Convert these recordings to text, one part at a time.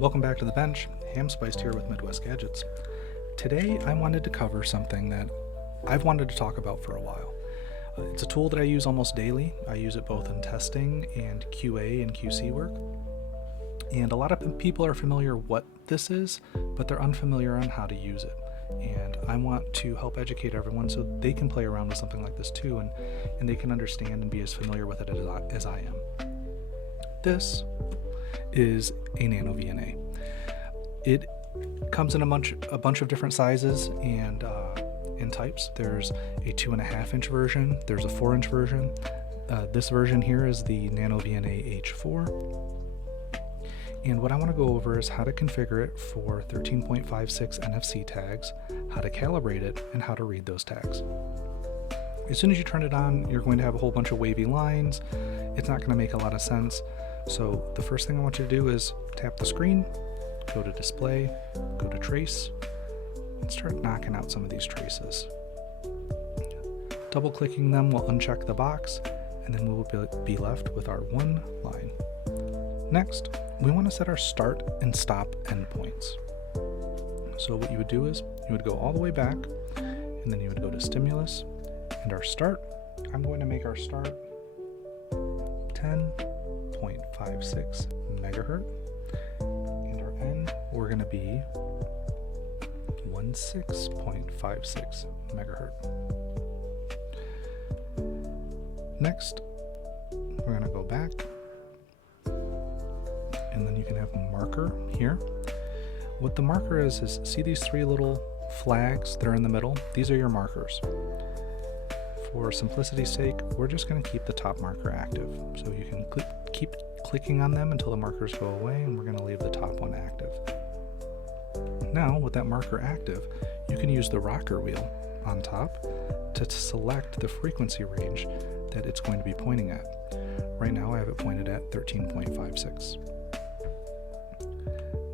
Welcome back to the bench. Hamspiced here with Midwest Gadgets. Today I wanted to cover something that I've wanted to talk about for a while. It's a tool that I use almost daily. I use it both in testing and QA and QC work. And a lot of people are familiar what this is, but they're unfamiliar on how to use it. And I want to help educate everyone so they can play around with something like this too, and they can understand and be as familiar with it as I am. This is a NanoVNA. It comes in a bunch of different sizes and types. There's a 2.5-inch version, there's a 4-inch version. This version here is the NanoVNA H-4. And what I want to go over is how to configure it for 13.56 NFC tags, how to calibrate it, and how to read those tags. As soon as you turn it on, you're going to have a whole bunch of wavy lines. It's not going to make a lot of sense. So the first thing I want you to do is tap the screen, go to display, go to trace, and start knocking out some of these traces. Double clicking them will uncheck the box, and then we will be left with our one line. Next, we want to set our start and stop endpoints. So what you would do is you would go all the way back, and then you would go to stimulus, and our start, I'm going to make our start 10.56 megahertz, and our end, we're going to be 16.56 megahertz. Next, we're going to go back, and then you can have a marker here. What the marker is see these three little flags that are in the middle? These are your markers. For simplicity's sake, we're just going to keep the top marker active. So you can keep clicking on them until the markers go away, and we're going to leave the top one active. Now, with that marker active, you can use the rocker wheel on top to select the frequency range that it's going to be pointing at. Right now I have it pointed at 13.56.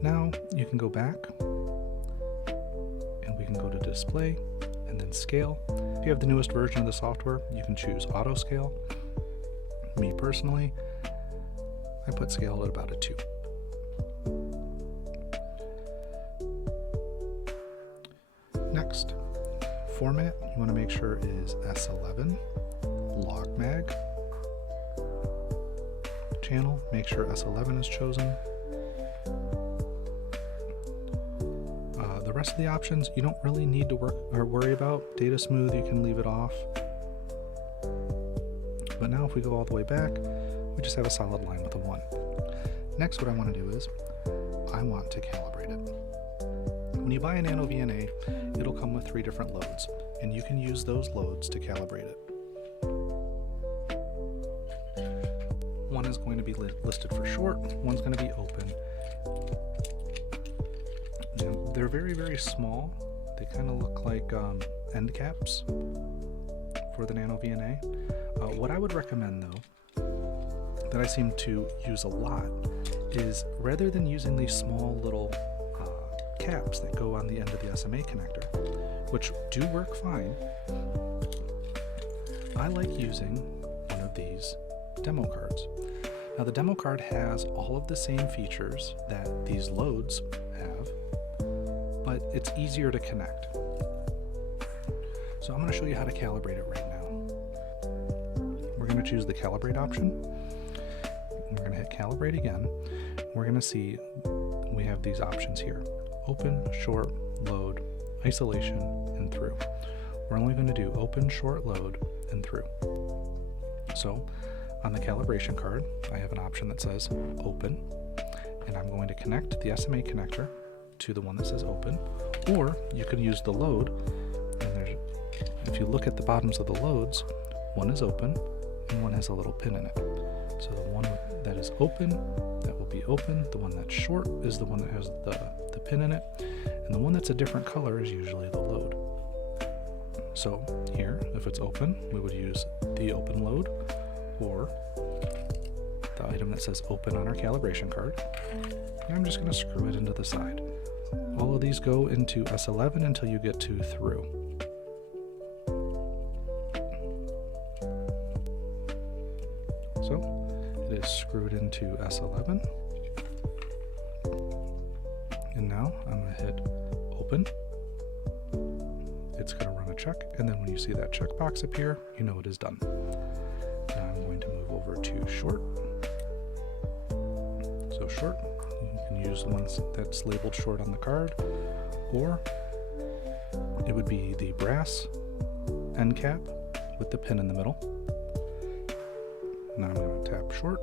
Now you can go back and we can go to display and then scale. If you have the newest version of the software, you can choose auto scale. Me personally, I put scale at about a 2. Next, format you want to make sure is S11, log mag. Channel, make sure S11 is chosen. The rest of the options you don't really need to worry about. Data smooth, you can leave it off. But now if we go all the way back, we just have a solid line with a 1. Next, what I want to do is I want to calibrate it. When you buy a NanoVNA, it'll come with 3 different loads, and you can use those loads to calibrate it. One is going to be listed for short, one's going to be open. And they're very, very small. They kind of look like end caps for the NanoVNA. What I would recommend though, that I seem to use a lot, is rather than using these small little caps that go on the end of the SMA connector, which do work fine, I like using one of these demo cards. Now the demo card has all of the same features that these loads have, but it's easier to connect. So I'm going to show you how to calibrate it right now. We're going to choose the calibrate option. We're going to hit calibrate again. We're going to see we have these options here: open, short, load, isolation, and through. We're only going to do open, short, load, and through. So on the calibration card, I have an option that says open, and I'm going to connect the SMA connector to the one that says open, or you can use the load, and if you look at the bottoms of the loads, one is open and one has a little pin in it. So the one that is open, that will be open. The one that's short is the one that has the pin in it, and the one that's a different color is usually the load. So here, if it's open, we would use the open load, or the item that says open on our calibration card. And I'm just going to screw it into the side. All of these go into S11 until you get to through. So it is screwed into S11. And now I'm going to hit open. It's going to run a check, and then when you see that checkbox appear, you know it is done. Now I'm going to move over to short. So short, you can use the ones that's labeled short on the card, or it would be the brass end cap with the pin in the middle. Now I'm going to tap short.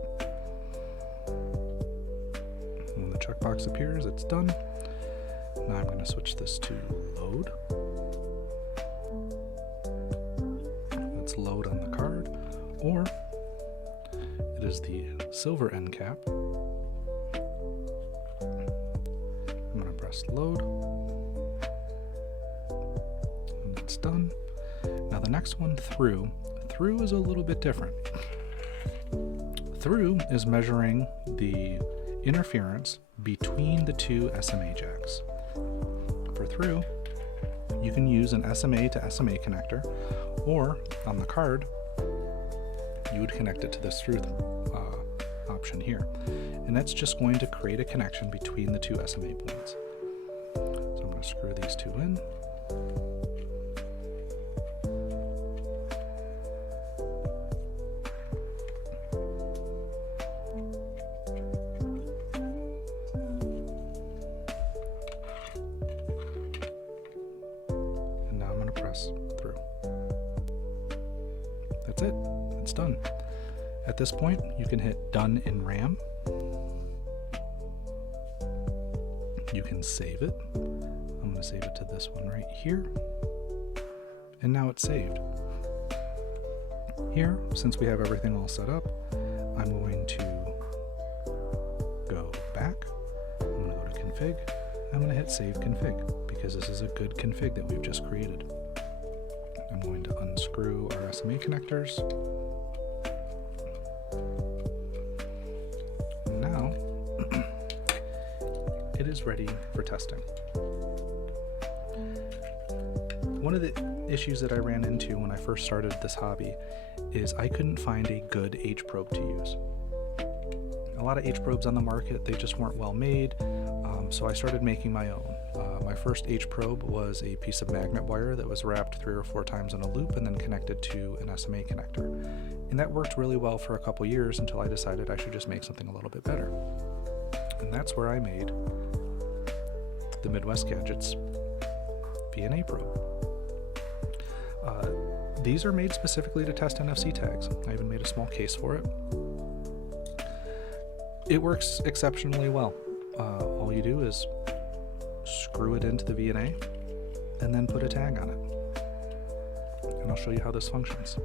When the checkbox appears, it's done. Now I'm going to switch this to load. Let's load on the card, or it is the silver end cap. I'm going to press load, and it's done. Now the next one, through. Through is a little bit different. Through is measuring the interference between the two SMA jacks. For through, you can use an SMA to SMA connector, or on the card, you would connect it to this through option here. And that's just going to create a connection between the two SMA points. So I'm going to screw these two in. Through. That's it. It's done. At this point, you can hit done in RAM. You can save it. I'm going to save it to this one right here. And now it's saved. Here, since we have everything all set up, I'm going to go back. I'm going to go to config. I'm going to hit save config because this is a good config that we've just created. I'm going to unscrew our SMA connectors. Now, it is ready for testing. One of the issues that I ran into when I first started this hobby is I couldn't find a good H-Probe to use. A lot of H-Probes on the market, they just weren't well made, so I started making my own. My first H-Probe was a piece of magnet wire that was wrapped 3 or 4 times in a loop and then connected to an SMA connector. And that worked really well for a couple years until I decided I should just make something a little bit better. And that's where I made the MidwestGadgets VNA probe. These are made specifically to test NFC tags. I even made a small case for it. It works exceptionally well. All you do is screw it into the VNA and then put a tag on it. And I'll show you how this functions.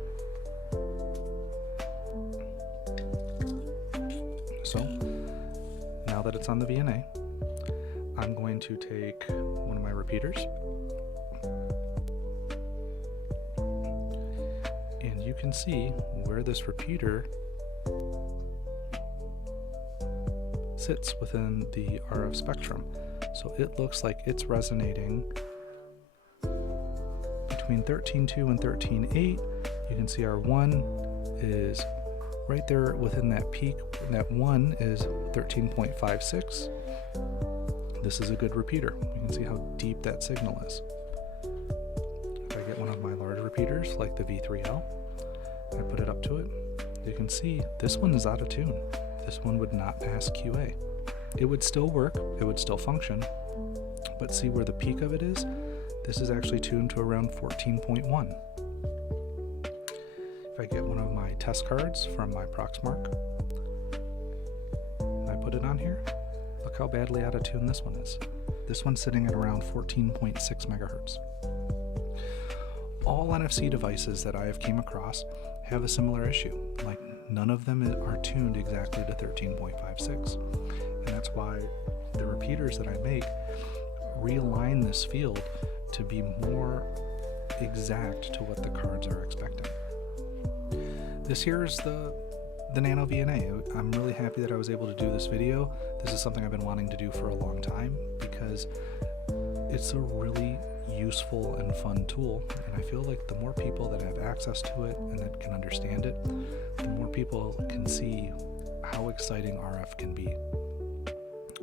So, now that it's on the VNA, I'm going to take one of my repeaters, and you can see where this repeater sits within the RF spectrum. So it looks like it's resonating between 13.2 and 13.8. You can see our 1 is right there within that peak, and that 1 is 13.56. This is a good repeater. You can see how deep that signal is. If I get one of my large repeaters, like the V3L, I put it up to it, you can see this one is out of tune. This one would not pass QA. It would still work, it would still function, but see where the peak of it is? This is actually tuned to around 14.1. If I get one of my test cards from my Proxmark, and I put it on here, look how badly out of tune this one is. This one's sitting at around 14.6 megahertz. All NFC devices that I have came across have a similar issue. Like, none of them are tuned exactly to 13.56. And that's why the repeaters that I make realign this field to be more exact to what the cards are expecting. This here is the NanoVNA. I'm really happy that I was able to do this video. This is something I've been wanting to do for a long time because it's a really useful and fun tool, and I feel like the more people that have access to it and that can understand it, the more people can see how exciting RF can be.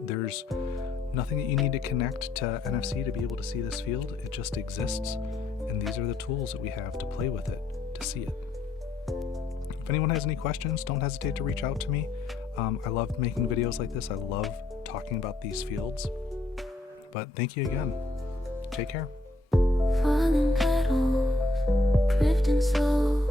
There's nothing that you need to connect to NFC to be able to see this field. It just exists, and these are the tools that we have to play with it, to see it. If anyone has any questions, don't hesitate to reach out to me. I love making videos like this. I love talking about these fields. But thank you again. Take care. Falling petals, drifting souls.